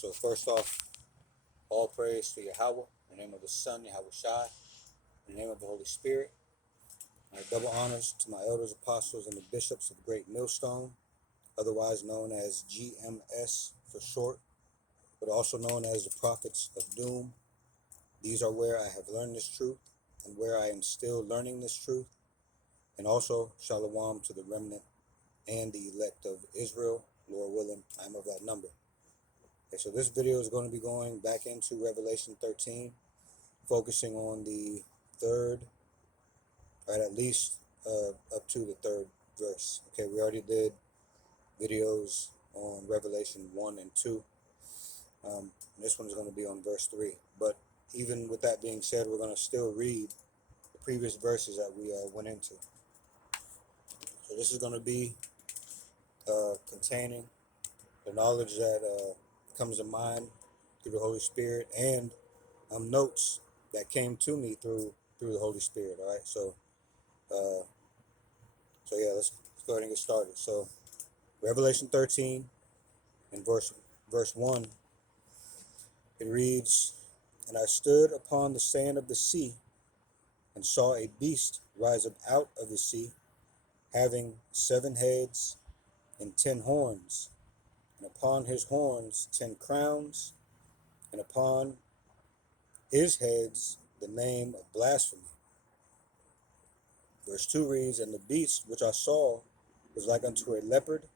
So first off, all praise to Yahweh, in the name of the Son, Yahweh Shai, in the name of the Holy Spirit. My double honors to my elders, apostles, and the bishops of Great Millstone, otherwise known as GMS for short, but also known as the Prophets of Doom. These are where I have learned this truth and where I am still learning this truth. And also, Shalom to the remnant and the elect of Israel. Lord willing, I am of that number. Okay, so this video is going to be going back into Revelation 13, focusing on the third, right, at least up to the third verse. Okay, we already did videos on Revelation 1 and 2. This one is going to be on verse 3. But even with that being said, we're going to still read the previous verses that we went into. So this is going to be containing the knowledge that comes to mind through the Holy Spirit and notes that came to me through the Holy Spirit. All right, so yeah, let's go ahead and get started. So Revelation 13 and verse 1, it reads, "And I stood upon the sand of the sea, and saw a beast rise up out of the sea, having 7 heads and 10 horns, and upon his horns 10 crowns, and upon his heads the name of blasphemy." Verse 2 reads, "And the beast which I saw was like unto a leopard,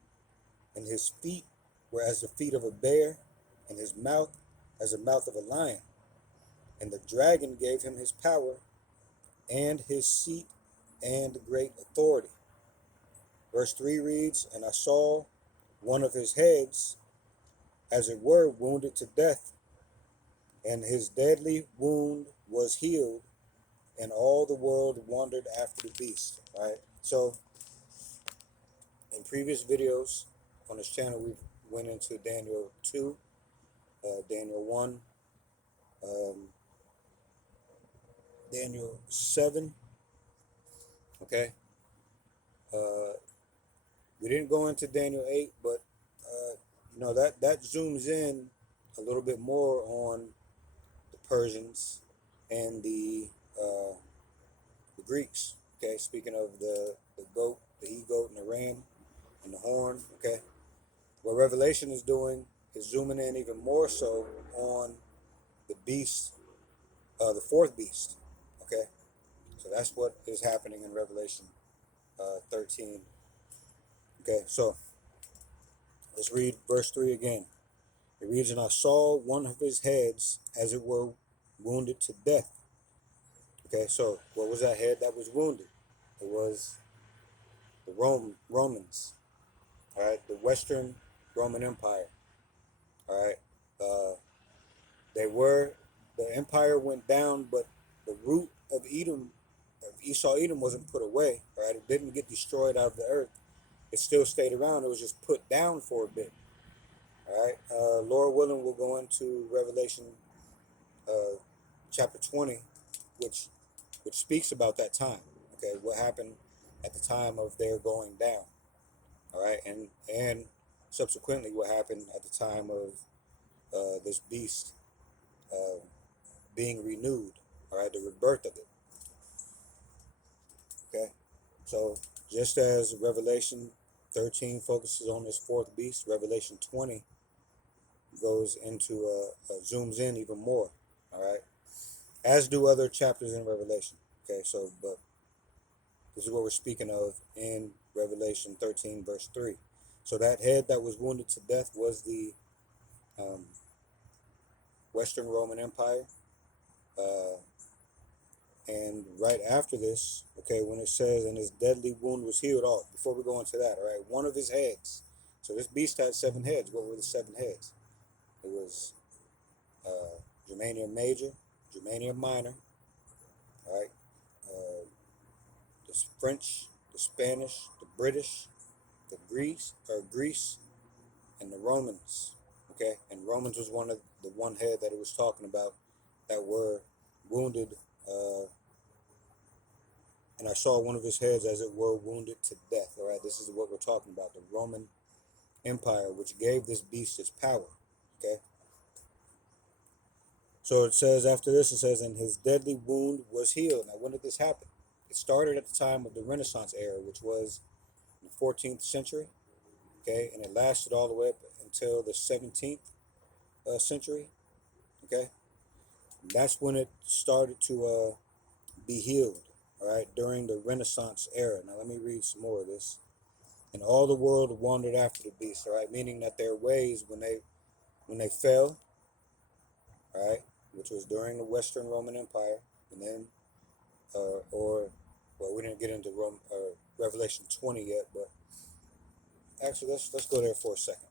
and his feet were as the feet of a bear, and his mouth as the mouth of a lion. And the dragon gave him his power, and his seat, and great authority." Verse 3 reads, "And I saw one of his heads, as it were, wounded to death, and his deadly wound was healed, and all the world wondered after the beast." All right, so in previous videos on this channel, we went into Daniel 2, Daniel 1, Daniel 7, okay? We didn't go into Daniel 8, but, that zooms in a little bit more on the Persians and the Greeks, okay? Speaking of the goat, the he-goat, and the ram, and the horn, okay? What Revelation is doing is zooming in even more so on the beast, the fourth beast, okay? So that's what is happening in Revelation 13. Okay, so let's read verse 3 again. It reads, "And I saw one of his heads, as it were, wounded to death." Okay, so what was that head that was wounded? It was the Romans, all right, the Western Roman Empire, all right. The empire went down, but the root of Esau Edom wasn't put away, all right. It didn't get destroyed out of the earth. It still stayed around. It was just put down for a bit. All right. Lord willing, we'll go into Revelation chapter 20, which speaks about that time. Okay, what happened at the time of their going down. All right, and subsequently what happened at the time of this beast being renewed. All right, the rebirth of it. Okay, so just as Revelation 13 focuses on this fourth beast, Revelation 20 goes into zooms in even more. All right, as do other chapters in Revelation. Okay, so but this is what we're speaking of in Revelation 13 verse 3. So that head that was wounded to death was the Western Roman Empire. And right after this, okay, when it says, "And his deadly wound was healed," off, before we go into that, all right, one of his heads. So this beast had 7 heads. What were the 7 heads? It was Germanium Major, Germanium Minor, all right, the French, the Spanish, the British, the Greece, and the Romans. Okay, and Romans was one of the one head that it was talking about that were wounded. And I saw one of his heads, as it were, wounded to death. All right, this is what we're talking about, the Roman Empire, which gave this beast its power. Okay, So it says after this, it says, and his deadly wound was healed. Now, when did this happen? It started at the time of the Renaissance era, which was in the 14th century, okay, and it lasted all the way up until the 17th century, okay. And that's when it started to be healed, all right, during the Renaissance era. Now, let me read some more of this. And all the world wandered after the beast, all right, meaning that their ways when they fell, all right, which was during the Western Roman Empire, and then or well, we didn't get into Revelation 20 yet, but actually let's go there for a second.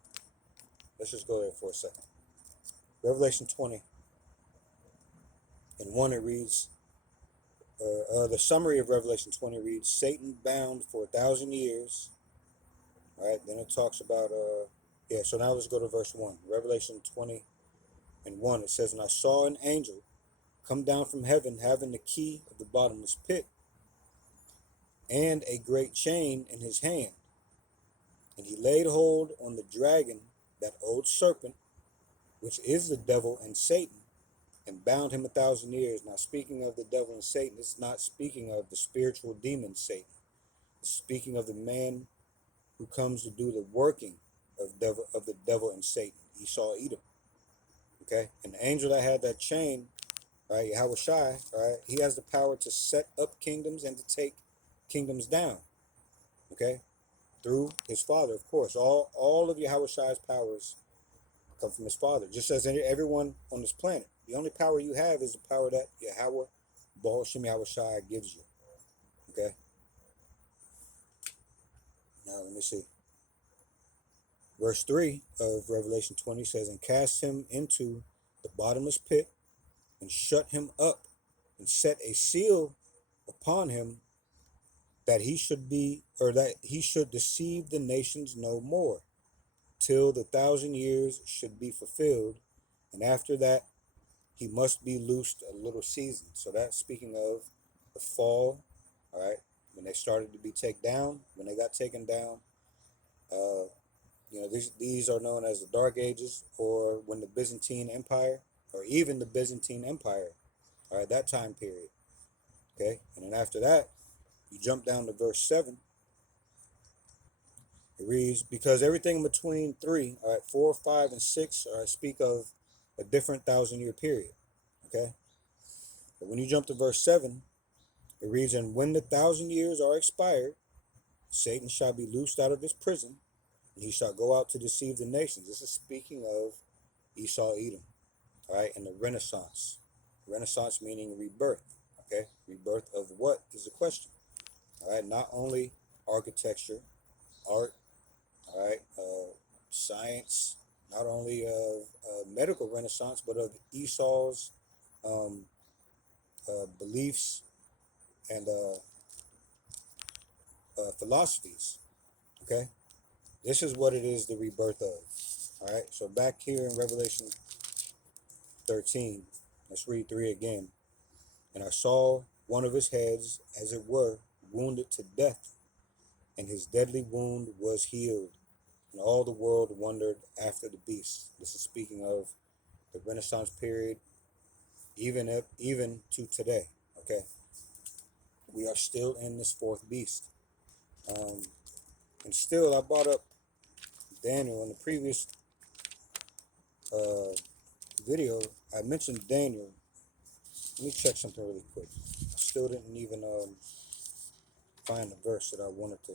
Let's just go there for a second. Revelation 20 and 1, it reads, the summary of Revelation 20 reads, Satan bound for 1,000 years. All right, then it talks about yeah. So now let's go to verse 1. Revelation 20 and 1. It says, and I saw an angel come down from heaven, having the key of the bottomless pit and a great chain in his hand. And he laid hold on the dragon, that old serpent, which is the devil and Satan, and bound him 1,000 years. Now, speaking of the devil and Satan, it's not speaking of the spiritual demon Satan. It's speaking of the man who comes to do the working of the devil and Satan, Esau, Edom. Okay, and the angel that had that chain, right, Yahweh Shai, right, he has the power to set up kingdoms and to take kingdoms down. Okay, through his father, of course. All of Yahweh Shai's powers come from his father, just as everyone on this planet. The only power you have is the power that Yahweh, Bahoshem Yahweh Shai gives you. Okay? Now let me see. Verse 3 of Revelation 20 says, and cast him into the bottomless pit, and shut him up, and set a seal upon him, that he should deceive the nations no more, till the 1,000 years should be fulfilled, and after that he must be loosed a little season. So that's speaking of the fall, all right, when they started to be taken down, when they got taken down. These are known as the Dark Ages, or when the Byzantine Empire, or even the Byzantine Empire, all right, that time period, okay. And then after that, you jump down to verse 7. It reads, because everything between 3, all right, 4, 5, and 6, all right, speak of a different 1,000-year period, okay. But when you jump to verse 7, it reads, and when the 1,000 years are expired, Satan shall be loosed out of his prison, and he shall go out to deceive the nations. This is speaking of Esau, Edom, all right, and the Renaissance. Renaissance meaning rebirth, okay? Rebirth of what is the question, all right? Not only architecture, art, all right, science, not only of medical renaissance, but of Esau's beliefs and philosophies, okay? This is what it is, the rebirth of. All right, so back here in Revelation 13, let's read 3 again. And I saw one of his heads, as it were, wounded to death, and his deadly wound was healed. And all the world wondered after the beast. This is speaking of the Renaissance period, even to today. Okay, we are still in this fourth beast. And still, I brought up Daniel in the previous video. I mentioned Daniel. Let me check something really quick. I still didn't even find the verse that I wanted to.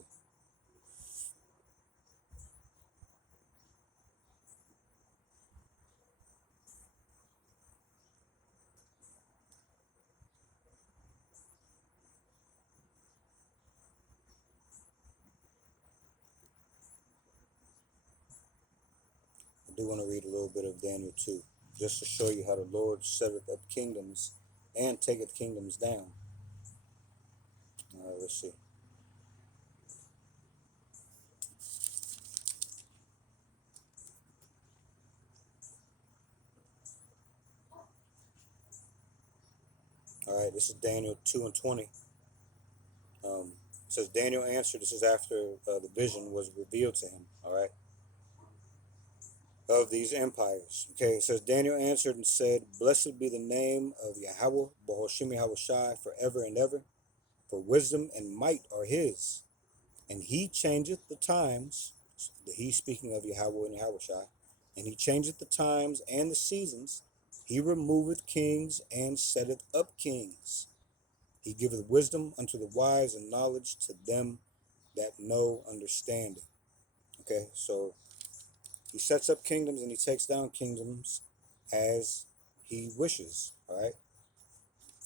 I do want to read a little bit of Daniel 2, just to show you how the Lord setteth up kingdoms and taketh kingdoms down. All right, let's see. All right, this is Daniel 2 and 20. It says, Daniel answered, this is after the vision was revealed to him. All right. of these empires. Okay, it says, Daniel answered and said, Blessed be the name of Yahweh, Bohoshim Yahushai, forever and ever, for wisdom and might are his. And he changeth the times, he speaking of Yahweh and Yahushai, and he changeth the times and the seasons. He removeth kings and setteth up kings. He giveth wisdom unto the wise and knowledge to them that know understanding. Okay, so he sets up kingdoms and he takes down kingdoms as he wishes. All right,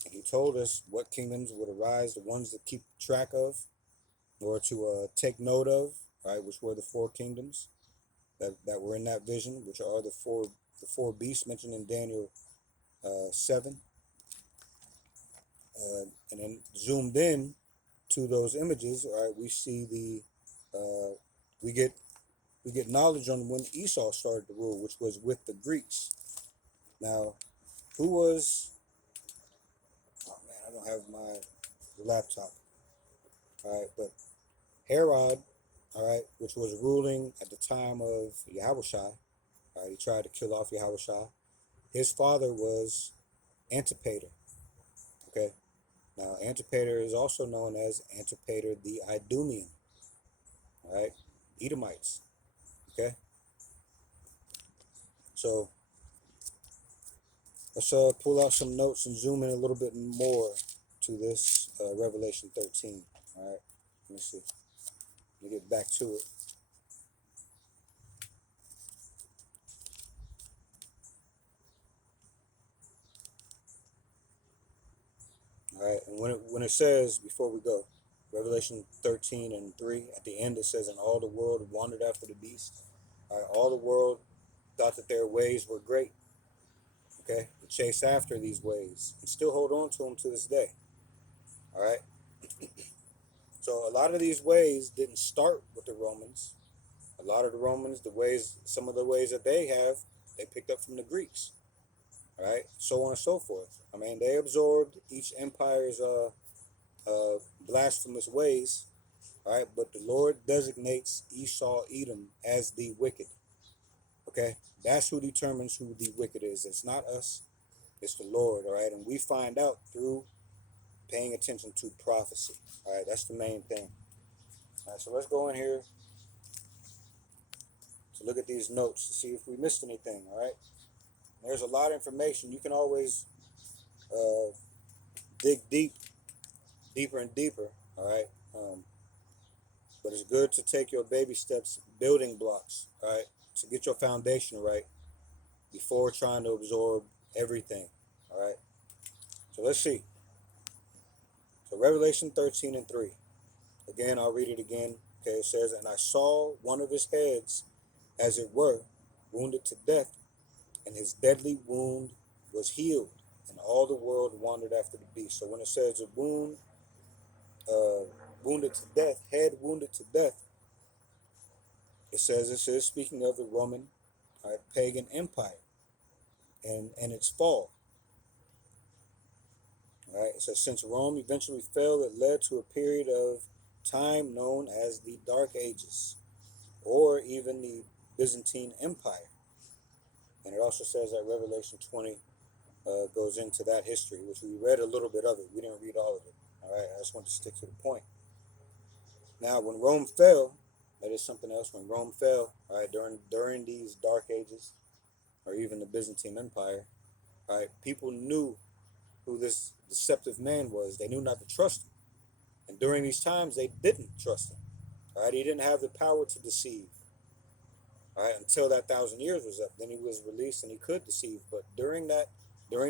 and he told us what kingdoms would arise, the ones to keep track of or to take note of, right, which were the four kingdoms that were in that vision, which are the four beasts mentioned in Daniel 7. And then zoomed in to those images, all right, we see we get knowledge on when Esau started to rule, which was with the Greeks. Now, who was? Oh man, I don't have my laptop. All right, but Herod, all right, which was ruling at the time of Yahushua. All right, he tried to kill off Yahushua. His father was Antipater. Okay, now Antipater is also known as Antipater the Idumean. All right, Edomites. Okay, so let's pull out some notes and zoom in a little bit more to this Revelation 13. All right, let me see. Let me get back to it. All right, and when it says, before we go, Revelation 13 and 3, at the end it says, and all the world wandered after the beast. All right, all the world thought that their ways were great. Okay, they chase after these ways and still hold on to them to this day. All right, so a lot of these ways didn't start with the Romans. A lot of the Romans, some of the ways that they have, they picked up from the Greeks. All right, so on and so forth. I mean, they absorbed each empire's blasphemous ways. All right, but the Lord designates Esau, Edom as the wicked. Okay, that's who determines who the wicked is. It's not us, it's the Lord. All right, and we find out through paying attention to prophecy. All right, that's the main thing. All right, so let's go in here to look at these notes to see if we missed anything. All right, there's a lot of information. You can always dig deeper and deeper. All right, but it's good to take your baby steps, building blocks. All right, to get your foundation right before trying to absorb everything. All right, so let's see. So Revelation 13 and 3. Again, I'll read it again. Okay, it says, and I saw one of his heads, as it were, wounded to death, and his deadly wound was healed, and all the world wandered after the beast. So when it says a wound, wounded to death, head wounded to death, it says this is speaking of the Roman pagan empire and its fall. All right, so since Rome eventually fell, it led to a period of time known as the Dark Ages, or even the Byzantine Empire. And it also says that Revelation 20 goes into that history, which we read a little bit of it. We didn't read all of it. All right, I just want to stick to the point. Now, when Rome fell, that is something else. When Rome fell, all right, during these Dark Ages, or even the Byzantine Empire, all right, people knew who this deceptive man was. They knew not to trust him. And during these times, they didn't trust him. All right, he didn't have the power to deceive. All right, until that 1,000 years was up, then he was released and he could deceive. But during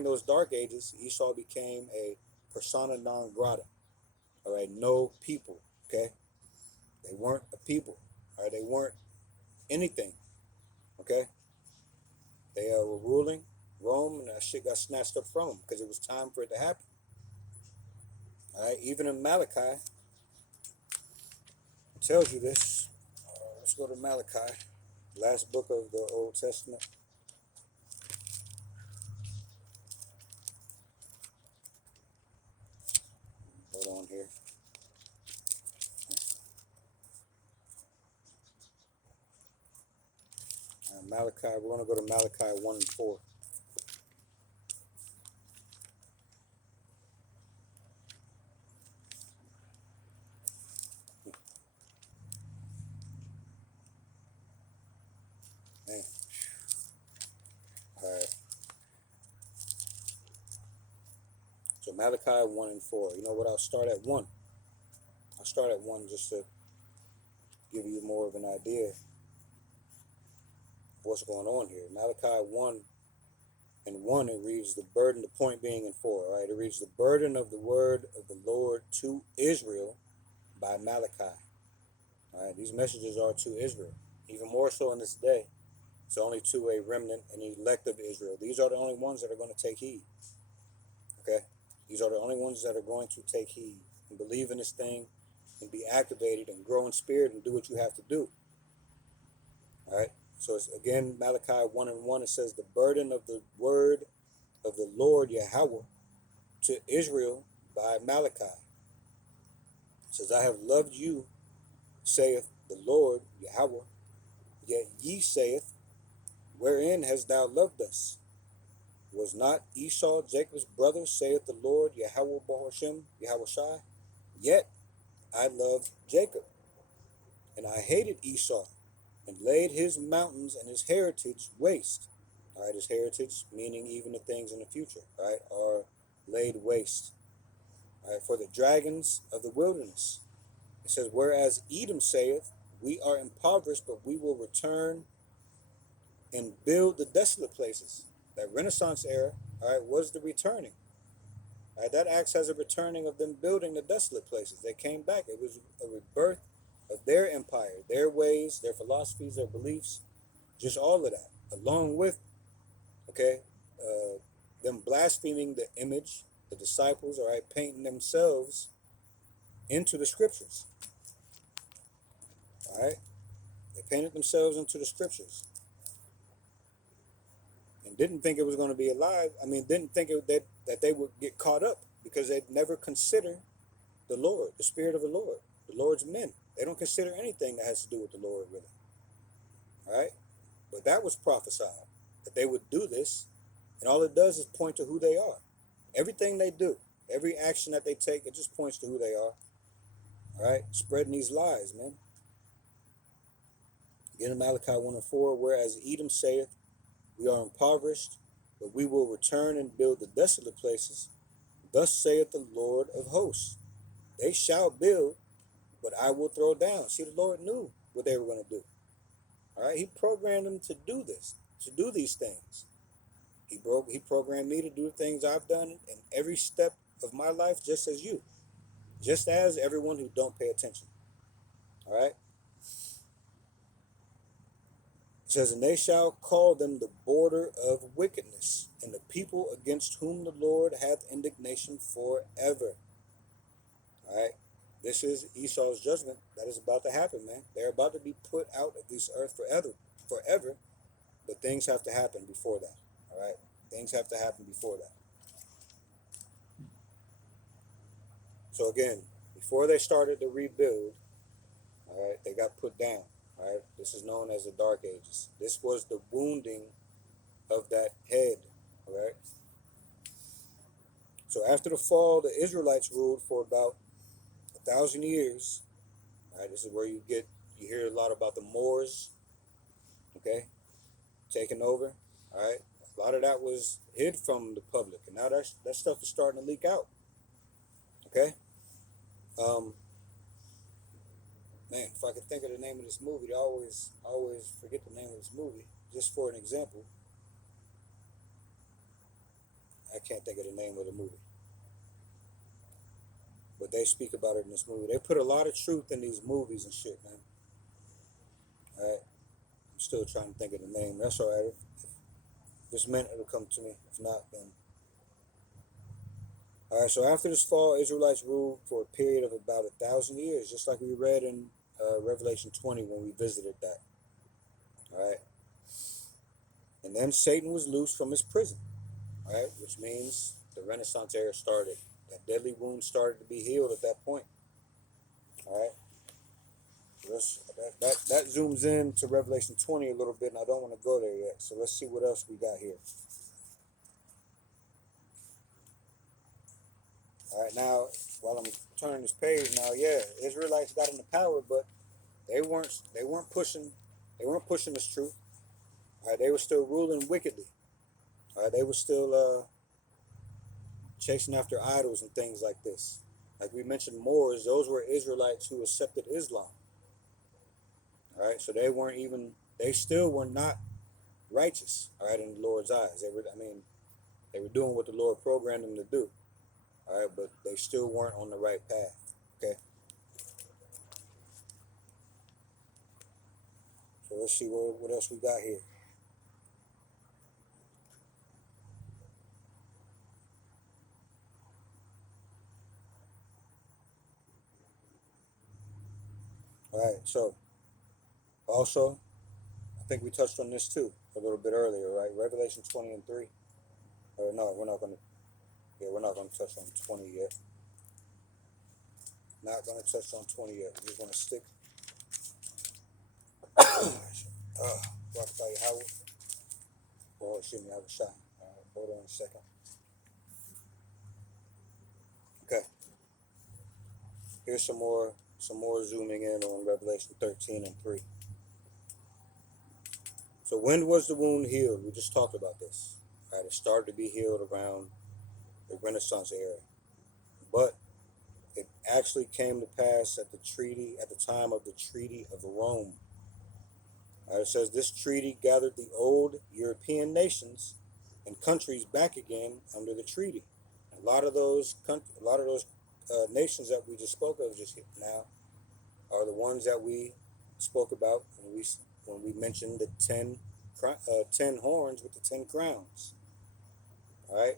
those dark ages, Esau became a persona non grata. All right, no people. Okay, they weren't a people. All right, they weren't anything. Okay, they were ruling Rome, and that shit got snatched up from them because it was time for it to happen. All right, even in Malachi, it tells you this. Let's go to Malachi, last book of the Old Testament. Hold on here. Malachi. We're going to go to Malachi 1 and 4. Man. All right. So Malachi 1 and 4. You know what? I'll start at 1. I'll start at 1 just to give you more of an idea of what's going on here. Malachi 1 and 1, it reads the burden, the point being in 4, right? It reads the burden of the word of the Lord to Israel by Malachi. All right, these messages are to Israel. Even more so in this day, it's only to a remnant and elect of Israel. These are the only ones that are going to take heed. Okay? These are the only ones that are going to take heed and believe in this thing and be activated and grow in spirit and do what you have to do. All right? So it's again Malachi 1 and 1. It says the burden of the word of the Lord Yahweh to Israel by Malachi. It says, I have loved you, saith the Lord Yahweh, yet ye saith, wherein hast thou loved us? Was not Esau Jacob's brother, saith the Lord Yahweh Bahashem, Yahweh Shai? Yet I loved Jacob, and I hated Esau, and laid his mountains and his heritage waste. All right, his heritage, meaning even the things in the future, right, are laid waste. All right, for the dragons of the wilderness. It says, whereas Edom saith, we are impoverished, but we will return and build the desolate places. That Renaissance era, all right, was the returning. All right, that acts as a returning of them building the desolate places. They came back. It was a rebirth of their empire, their ways, their philosophies, their beliefs, just all of that, along with, okay, them blaspheming the image, the disciples, all right, painting themselves into the scriptures. All right, they painted themselves into the scriptures and didn't think it was going to be alive. I mean, didn't think that they would get caught up because they'd never consider the Lord, the Spirit of the Lord's men. They don't consider anything that has to do with the Lord, really. All right? But that was prophesied, that they would do this, and all it does is point to who they are. Everything they do, every action that they take, it just points to who they are. All right? Spreading these lies, man. Again in Malachi 1 and 4, whereas Edom saith, we are impoverished, but we will return and build the desolate places. Thus saith the Lord of hosts, they shall build, but I will throw down. See, the Lord knew what they were going to do. All right, he programmed them to do this, to do these things. He programmed me to do the things I've done in every step of my life, just as you, just as everyone who don't pay attention. All right. It says, and they shall call them the border of wickedness, and the people against whom the Lord hath indignation forever. All right. This is Esau's judgment that is about to happen, man. They're about to be put out of this earth forever, but things have to happen before that. All right. Things have to happen before that. So again, before they started to rebuild, all right, they got put down. All right. This is known as the Dark Ages. This was the wounding of that head. All right. So after the fall, the Israelites ruled for about 1,000 years. All right, this is where you hear a lot about the Moors, okay, taking over. All right, a lot of that was hid from the public, and now that stuff is starting to leak out. Okay, man, if I could think of the name of this movie, I always forget the name of this movie. Just for an example, I can't think of the name of the movie. But they speak about it in this movie. They put a lot of truth in these movies and shit, man. All right. I'm still trying to think of the name. That's all right. If this minute it'll come to me. If not, then. All right. So after this fall, Israelites ruled for a period of about 1,000 years, just like we read in Revelation 20 when we visited that. All right. And then Satan was loosed from his prison. All right. Which means the Renaissance era started. That deadly wound started to be healed at that point. All right. that zooms in to Revelation 20 a little bit, and I don't want to go there yet. So let's see what else we got here. All right, now while I'm turning this page, now Israelites got into power, but they weren't pushing this truth. All right, they were still ruling wickedly. All right, they were still chasing after idols and things like this. Like we mentioned, Moors, those were Israelites who accepted Islam. All right, so they still were not righteous. All right, in the Lord's eyes, they were doing what the Lord programmed them to do. All right, but they still weren't on the right path. Okay. So let's see what else we got here. All right, so also, I think we touched on this too a little bit earlier, right? Revelation 20 and 3. Or no, we're not going to touch on 20 yet. Not going to touch on 20 yet. We're just going to stick. Rockabye Howard. Oh, excuse me, I have a shot. All right, hold on a second. Okay. Here's some more zooming in on Revelation 13 and 3. So when was the wound healed? We just talked about this. Right, it started to be healed around the Renaissance era. But it actually came to pass at the time of the Treaty of Rome. It says this treaty gathered the old European nations and countries back again under the treaty. A lot of those nations that we just spoke of just now are the ones that we spoke about when we mentioned the 10 horns with the 10 crowns. All right.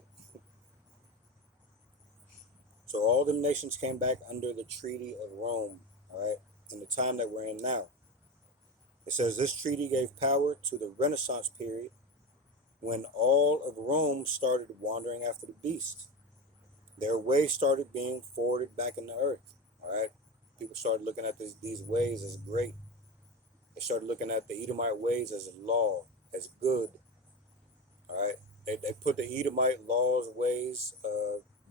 So all the nations came back under the Treaty of Rome. All right, in the time that we're in now. It says this treaty gave power to the Renaissance period when all of Rome started wandering after the beast. Their way started being forwarded back in the earth. All right. People started looking at these ways as great. They started looking at the Edomite ways as a law, as good. All right. They put the Edomite laws, ways,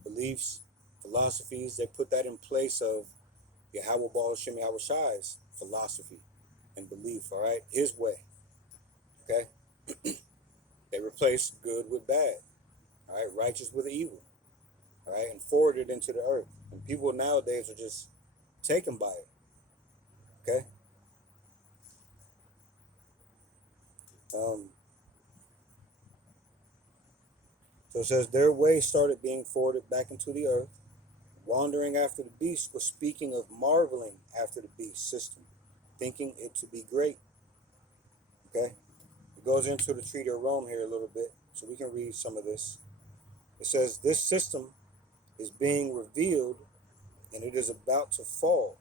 beliefs, philosophies, they put that in place of Yahweh Baal Shem Yahweh Shai's philosophy and belief, all right? His way, okay? They replaced good with bad, all right? Righteous with evil, all right? And forwarded into the earth. And people nowadays are just taken by it, okay? So it says their way started being forwarded back into the earth. Wandering after the beast was speaking of marveling after the beast system, thinking it to be great. Okay? It goes into the Treaty of Rome here a little bit, so we can read some of this. It says, this system is being revealed and it is about to fall.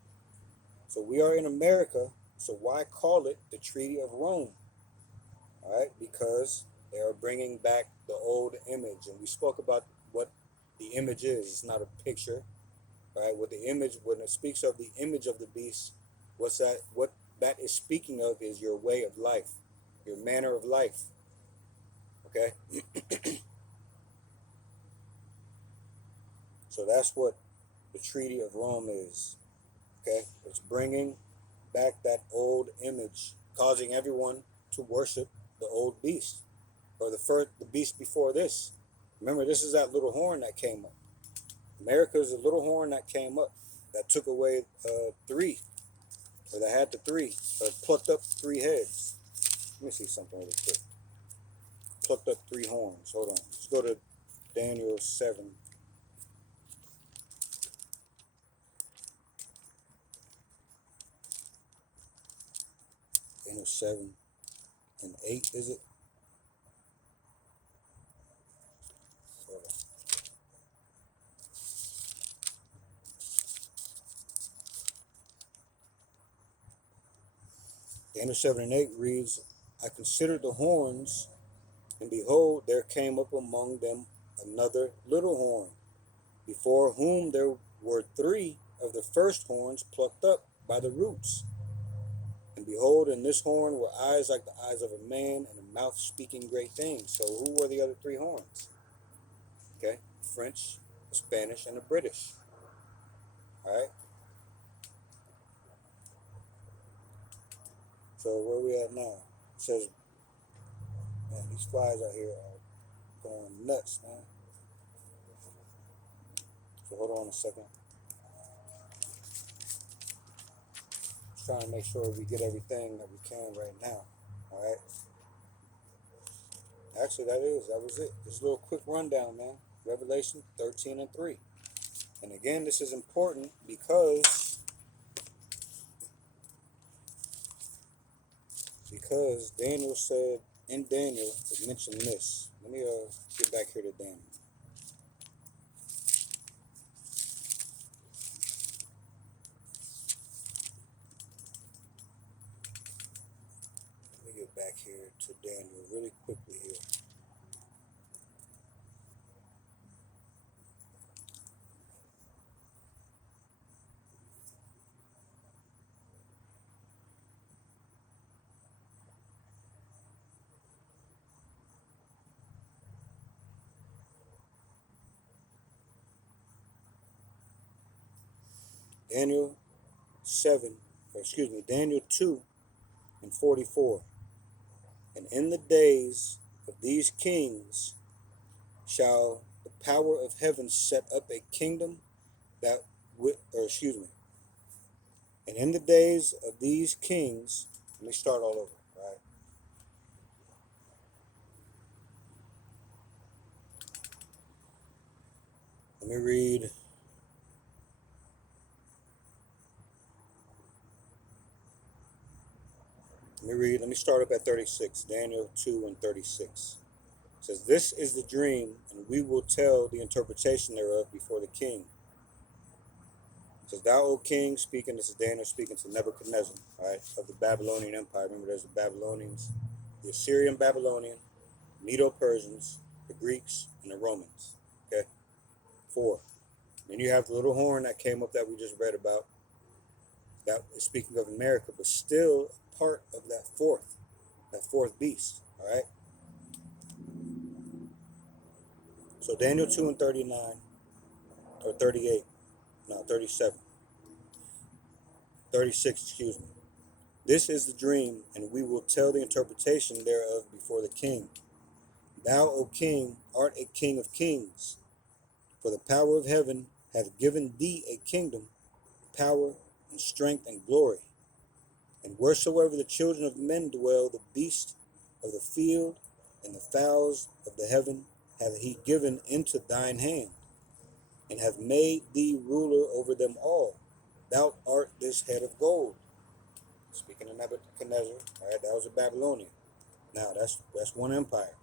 So we are in America, so why call it the Treaty of Rome? All right? Because they are bringing back the old image. And we spoke about what the image is. It's not a picture. Right? What the image, when it speaks of the image of the beast, what that is speaking of is your way of life, your manner of life. Okay? So that's what the Treaty of Rome is. Okay? It's bringing back that old image, causing everyone to worship the old beast, or the beast before this. Remember, this is that little horn that came up. America is a little horn that came up that took away three, or that had the three, or plucked up 3 heads. Let me see something really quick. Plucked up 3 horns. Hold on. Let's go to Daniel 7. Daniel 7 and 8, is it? Hold on. Daniel 7 and 8 reads, I considered the horns, and behold, there came up among them another little horn, before whom there were 3 of the first horns plucked up by the roots. And behold, in this horn were eyes like the eyes of a man, and a mouth speaking great things. So who were the other three horns? Okay, French, the Spanish, and the British. All right. So where we at now? It says, man, these flies out here are going nuts, man. So hold on a second. Just trying to make sure we get everything that we can right now. All right. Actually, that was it. Just a little quick rundown, man. Revelation 13 and 3. And again, this is important because Daniel said, in Daniel, it mentioned this. Let me get back here to Daniel. Let me get back here to Daniel really quickly here. Daniel 2 and 44. And in the days of these kings shall the power of heaven set up a kingdom and in the days of these kings, let me start all over, right? Let me read. Let me start up at 36, Daniel 2 and 36. It says, this is the dream, and we will tell the interpretation thereof before the king. It says, thou, O king, speaking, this is Daniel speaking to Nebuchadnezzar, right, of the Babylonian Empire. Remember, there's the Babylonians, the Assyrian Babylonian, Medo-Persians, the Greeks, and the Romans. Okay? 4. Then you have the little horn that came up that we just read about. That is speaking of America, but still part of that fourth beast. All right. So Daniel 2 and 39, or 38, no, 37, 36, excuse me. This is the dream, and we will tell the interpretation thereof before the king. Thou, O king, art a king of kings, for the power of heaven hath given thee a kingdom, power, and strength, and glory. And wheresoever the children of men dwell, the beasts of the field and the fowls of the heaven hath he given into thine hand, and hath made thee ruler over them all. Thou art this head of gold. Speaking of Nebuchadnezzar, all right, that was a Babylonian. Now that's one empire.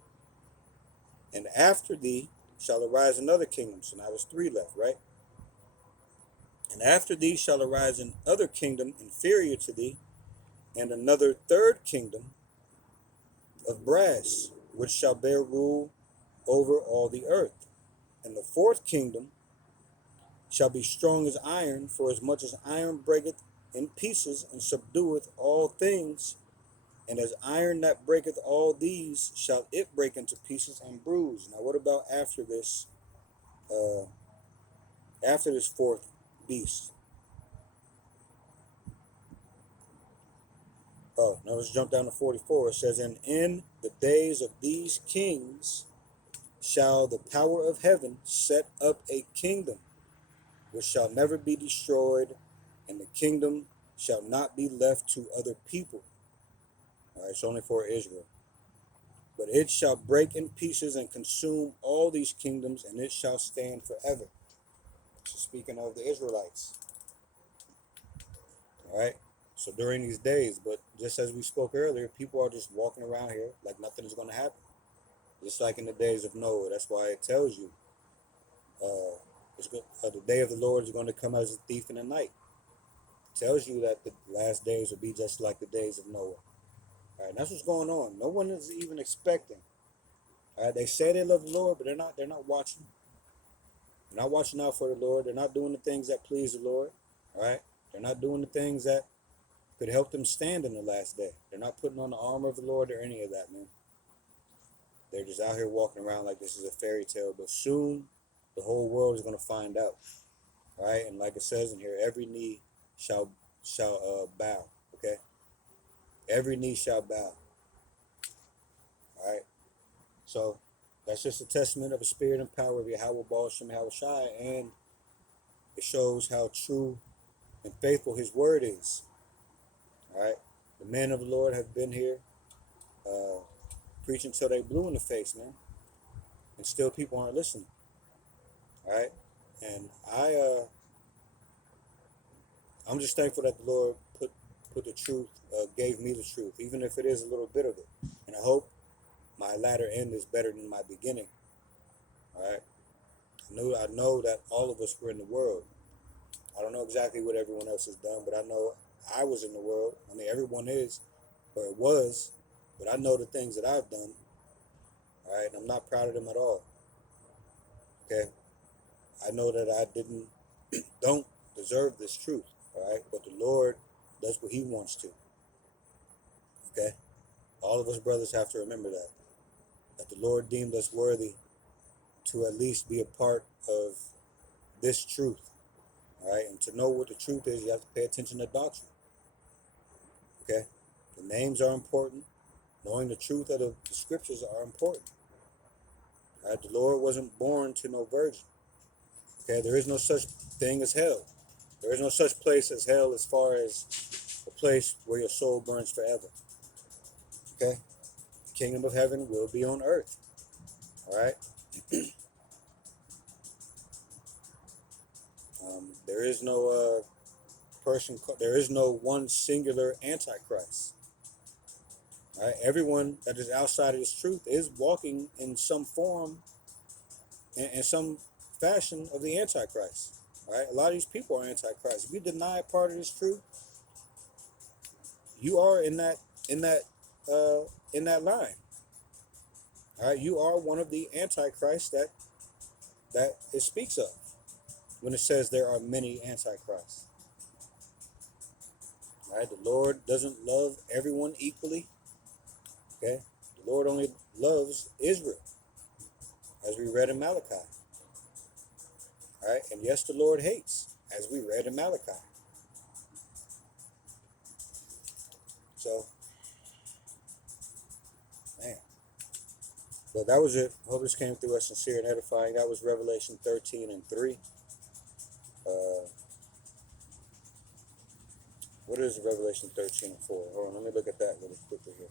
And after thee shall arise another kingdom. So now there's 3 left, right? And after thee shall arise another kingdom inferior to thee, and another third kingdom of brass, which shall bear rule over all the earth. And the fourth kingdom shall be strong as iron, for as much as iron breaketh in pieces and subdueth all things, and as iron that breaketh all these, shall it break into pieces and bruise. Now what about after this fourth beast? Oh, now let's jump down to 44. It says, and in the days of these kings shall the power of heaven set up a kingdom, which shall never be destroyed, and the kingdom shall not be left to other people. All right, it's only for Israel. But it shall break in pieces and consume all these kingdoms, and it shall stand forever. So speaking of the Israelites. All right. So during these days, but just as we spoke earlier, people are just walking around here like nothing is going to happen. Just like in the days of Noah. That's why it tells you the day of the Lord is going to come as a thief in the night. It tells you that the last days will be just like the days of Noah. All right, and that's what's going on. No one is even expecting. All right, they say they love the Lord, but they're not watching. They're not watching out for the Lord. They're not doing the things that please the Lord. All right, they're not doing the things that could help them stand in the last day. They're not putting on the armor of the Lord or any of that, man. They're just out here walking around like this is a fairy tale. But soon, the whole world is going to find out, right? And like it says in here, every knee shall bow. Okay, every knee shall bow. All right. So that's just a testament of the spirit and power of Yahweh Baal Shem Yahweh Shai, and it shows how true and faithful His word is. All right. The men of the Lord have been here, preaching till they blue in the face, man, and still people aren't listening. All right. And I'm just thankful that the Lord put the truth, gave me the truth, even if it is a little bit of it. And I hope my latter end is better than my beginning. All right. I know that all of us were in the world. I don't know exactly what everyone else has done, but I know I was in the world. I mean, everyone is, or it was, but I know the things that I've done. All right. And I'm not proud of them at all. Okay. I know that I don't deserve this truth. All right. But the Lord does what He wants to. Okay. All of us brothers have to remember that the Lord deemed us worthy to at least be a part of this truth. All right. And to know what the truth is, you have to pay attention to doctrine. Okay. The names are important. Knowing the truth of the scriptures are important. All right. The Lord wasn't born to no virgin. Okay. There is no such thing as hell. There is no such place as hell as far as a place where your soul burns forever. Okay. The kingdom of heaven will be on earth. All right. There is no there is no one singular antichrist. All right. Everyone that is outside of this truth is walking in some form, in some fashion of the antichrist. All right. A lot of these people are antichrist. If you deny part of this truth, you are in that line. All right. You are one of the antichrists that it speaks of when it says there are many antichrists. All right. The Lord doesn't love everyone equally. Okay. The Lord only loves Israel, as we read in Malachi. All right. And yes, the Lord hates, as we read in Malachi. So, man. But that was it. Hope this came through as sincere and edifying. That was Revelation 13:3. What is Revelation 13:4? Hold on, let me look at that really quickly here.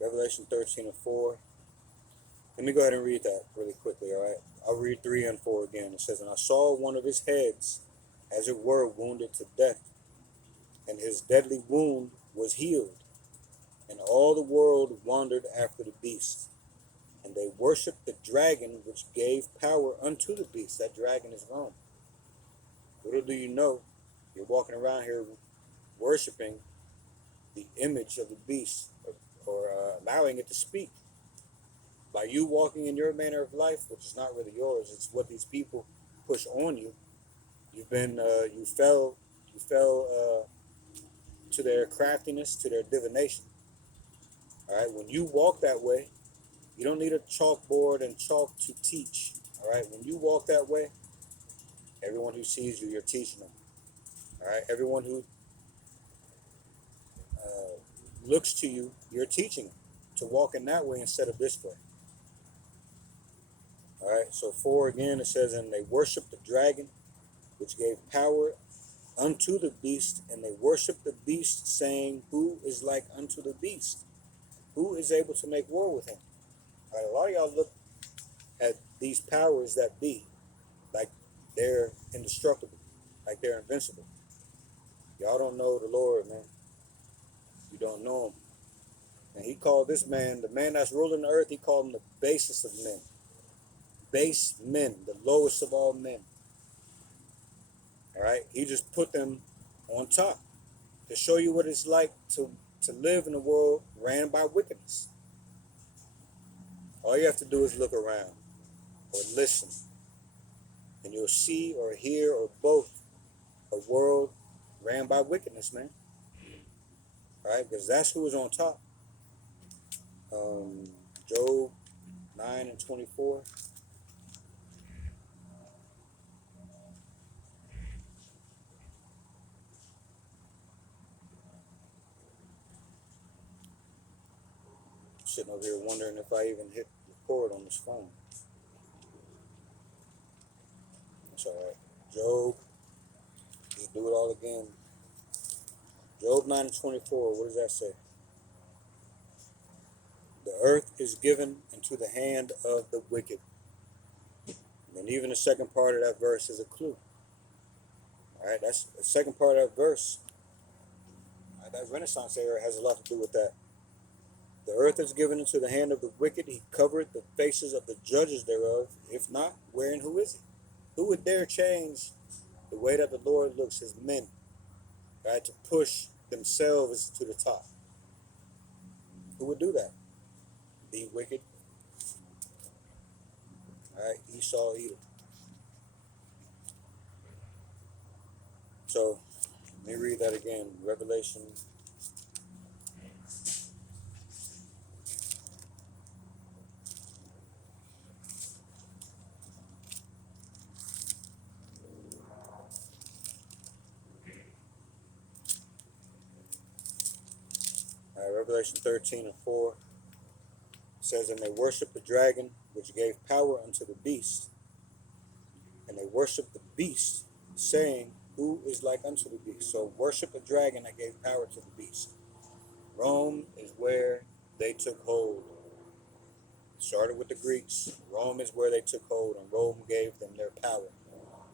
Revelation 13:4. Let me go ahead and read that really quickly, all right? I'll read 3 and 4 again. It says, "And I saw one of his heads, as it were, wounded to death, and his deadly wound was healed. And all the world wandered after the beast. And they worshipped the dragon, which gave power unto the beast." That dragon is Rome. Little do you know, you're walking around here worshiping the image of the beast, or allowing it to speak. By you walking in your manner of life, which is not really yours, it's what these people push on you. You fell to their craftiness, to their divination. All right, when you walk that way, you don't need a chalkboard and chalk to teach. All right, when you walk that way, everyone who sees you, you're teaching them. All right, everyone who looks to you, you're teaching them to walk in that way instead of this way. All right, so 4 again, it says, "And they worshiped the dragon, which gave power unto the beast, and they worshiped the beast, saying, Who is like unto the beast? Who is able to make war with him?" All right, a lot of y'all look at these powers that be like they're indestructible, like they're invincible. Y'all don't know the Lord, man. You don't know him. And he called this man, the man that's ruling the earth, he called him the basest of men. Base men, the lowest of all men. All right, he just put them on top. to show you what it's like to live in a world ran by wickedness. All you have to do is look around or listen, and you'll see or hear or both a world ran by wickedness, man. All right, because that's who is on top. Job 9:24. Sitting over here wondering if I even hit record on this phone. That's all right. Job, just do it all again. Job 9:24. What does that say? The earth is given into the hand of the wicked. And even the second part of that verse is a clue. All right, that's the second part of that verse. That Renaissance era has a lot to do with that. The earth is given into the hand of the wicked. He covered the faces of the judges thereof. If not, where and who is he? Who would dare change the way that the Lord looks his men, right, to push themselves to the top? Who would do that? The wicked. All right, Esau, Edom. So let me read that again. Revelation. Revelation 13:4 says, and they worshiped the dragon, which gave power unto the beast. And they worshiped the beast, saying, who is like unto the beast? So worship the dragon that gave power to the beast. Rome is where they took hold. It started with the Greeks. Rome is where they took hold, and Rome gave them their power.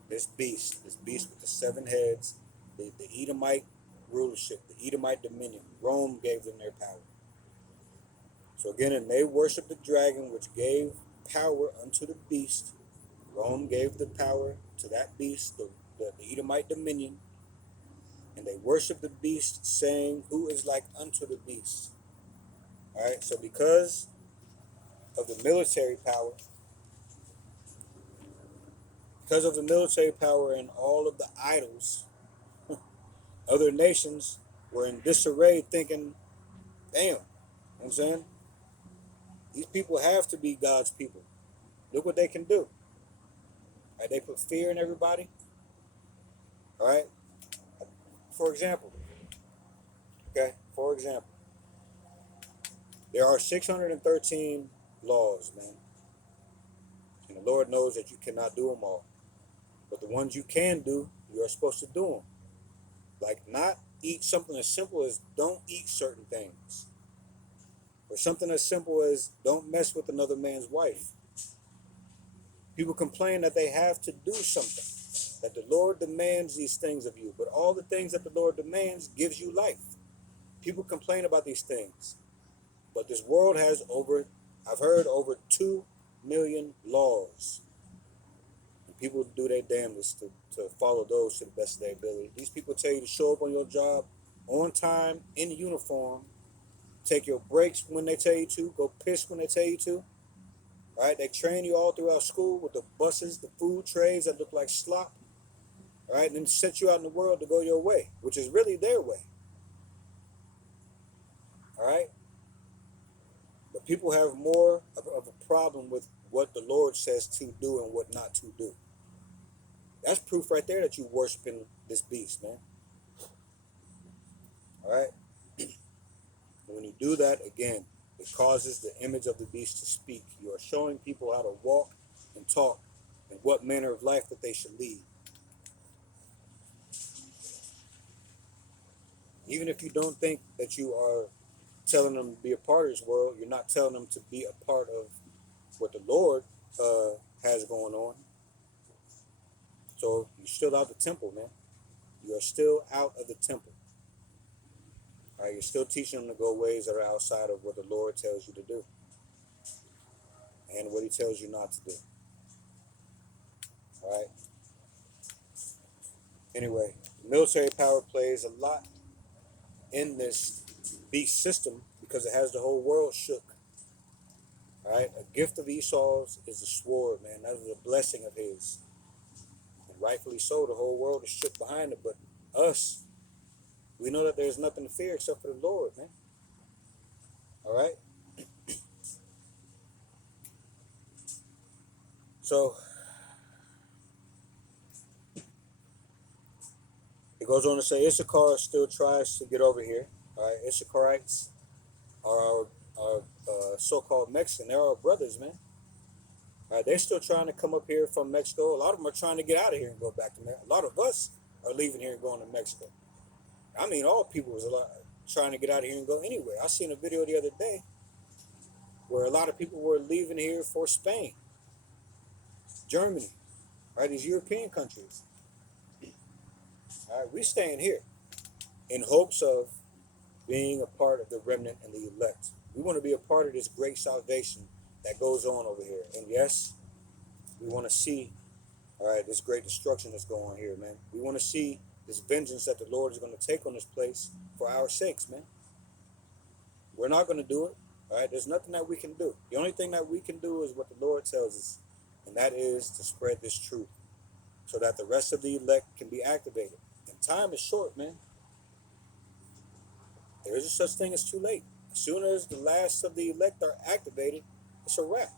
This beast with the 7 heads, the Edomite rulership, the Edomite dominion, Rome gave them their power. So again, and they worshiped the dragon, which gave power unto the beast. Rome gave the power to that beast, the Edomite dominion. And they worshiped the beast, saying, who is like unto the beast? All right, so because of the military power, and all of the idols, other nations were in disarray, thinking, damn, you know what I'm saying? These people have to be God's people. Look what they can do. Right? They put fear in everybody. All right. For example, there are 613 laws, man. And the Lord knows that you cannot do them all. But the ones you can do, you are supposed to do them. Like not eat something as simple as don't eat certain things. Or something as simple as don't mess with another man's wife. People complain that they have to do something, that the Lord demands these things of you. But all the things that the Lord demands gives you life. People complain about these things. But this world has I've heard over 2 million laws. And people do their damnedest to follow those to the best of their ability. These people tell you to show up on your job on time, in uniform, take your breaks when they tell you to, go piss when they tell you to. All right, they train you all throughout school with the buses, the food trays that look like slop. All right, and then set you out in the world to go your way, which is really their way. All right? But people have more of a problem with what the Lord says to do and what not to do. That's proof right there that you're worshiping this beast, man. All right? And when you do that, again, it causes the image of the beast to speak. You are showing people how to walk and talk and what manner of life that they should lead. Even if you don't think that you are telling them to be a part of this world, you're not telling them to be a part of what the Lord has going on. So you're still out of the temple, man. You are still out of the temple. All right, you're still teaching them to go ways that are outside of what the Lord tells you to do and what he tells you not to do. All right. Anyway, military power plays a lot in this beast system because it has the whole world shook. All right, a gift of Esau's is the sword, man. That was a blessing of his, and rightfully so. The whole world is shook behind it, but us, we know that there's nothing to fear except for the Lord, man. All right. So it goes on to say Issachar still tries to get over here. All right, Issacharites are our so-called Mexican. They're our brothers, man. All right, they're still trying to come up here from Mexico. A lot of them are trying to get out of here and go back to Mexico. A lot of us are leaving here and going to Mexico. I mean, all people was trying to get out of here and go anywhere. I seen a video the other day where a lot of people were leaving here for Spain, Germany, right? These European countries. All right, we staying here in hopes of being a part of the remnant and the elect. We want to be a part of this great salvation that goes on over here. And yes, we want to see, all right, this great destruction that's going on here, man. We want to see this vengeance that the Lord is going to take on this place for our sakes, man. We're not going to do it, all right? There's nothing that we can do. The only thing that we can do is what the Lord tells us, and that is to spread this truth so that the rest of the elect can be activated. And time is short, man. There is a such thing as too late. As soon as the last of the elect are activated, it's a wrap.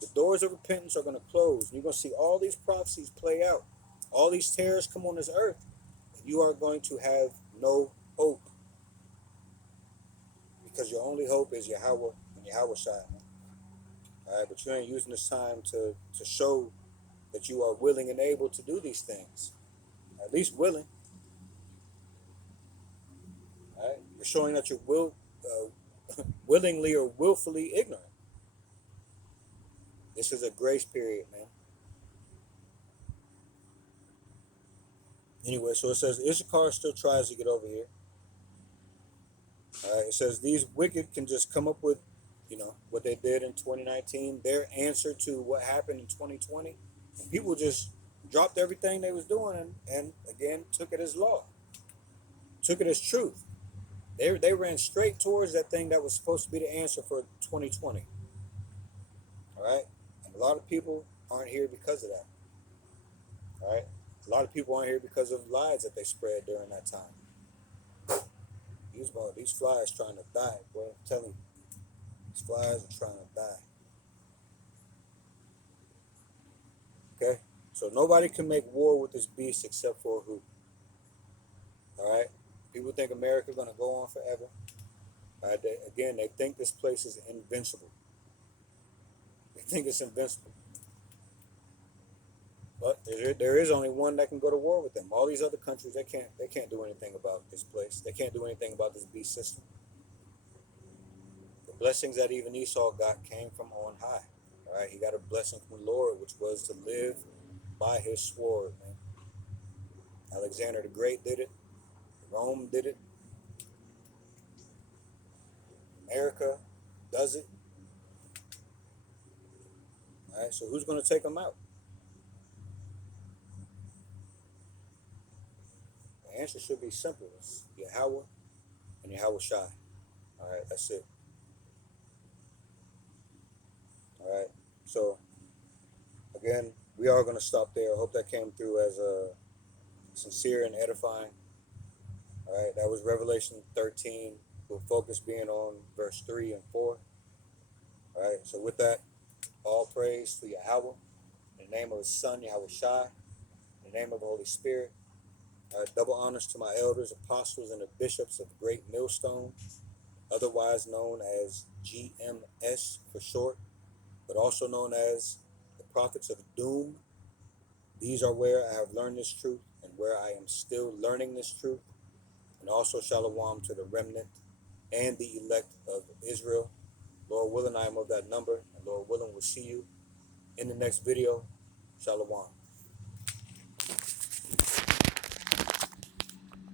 The doors of repentance are going to close. And you're going to see all these prophecies play out. All these terrors come on this earth. And you are going to have no hope. Because your only hope is Yahweh and Yahweh Shai. All right, but you ain't using this time to show that you are willing and able to do these things. At least willing. All right? You're showing that you're willingly or willfully ignorant. This is a grace period, man. Anyway, so it says Issachar still tries to get over here. All right, it says these wicked can just come up with, what they did in 2019, their answer to what happened in 2020. And people just dropped everything they was doing and again took it as law, took it as truth. They ran straight towards that thing that was supposed to be the answer for 2020. All right, and a lot of people aren't here because of that. All right, a lot of people aren't here because of lies that they spread during that time. These flies trying to die, boy. I'm telling you, these flies are trying to die. Okay, so nobody can make war with this beast except for who? All right, people think America's gonna go on forever. All right, they think this place is invincible. They think it's invincible. But there is only one that can go to war with them. All these other countries, they can't do anything about this place. They can't do anything about this beast system. The blessings that even Esau got came from on high. All right, he got a blessing from the Lord, which was to live by his sword, man. Alexander the Great did it. Rome did it. America does it. All right, so who's going to take them out? The answer should be simple. It's Yahweh and Yahweh Shai. All right, that's it. All right, so again, we are going to stop there. I hope that came through as a sincere and edifying. All right, that was Revelation 13, with focus being on verse 3 and 4. All right, so with that, all praise to Yahweh, in the name of his Son, Yahweh Shai, in the name of the Holy Spirit. All right, double honors to my elders, apostles, and the bishops of Great Millstone, otherwise known as GMS for short, but also known as the prophets of doom. These are where I have learned this truth and where I am still learning this truth. And also shalom to the remnant and the elect of Israel. Lord willing, I am of that number. And Lord willing, we'll see you in the next video. Shalom.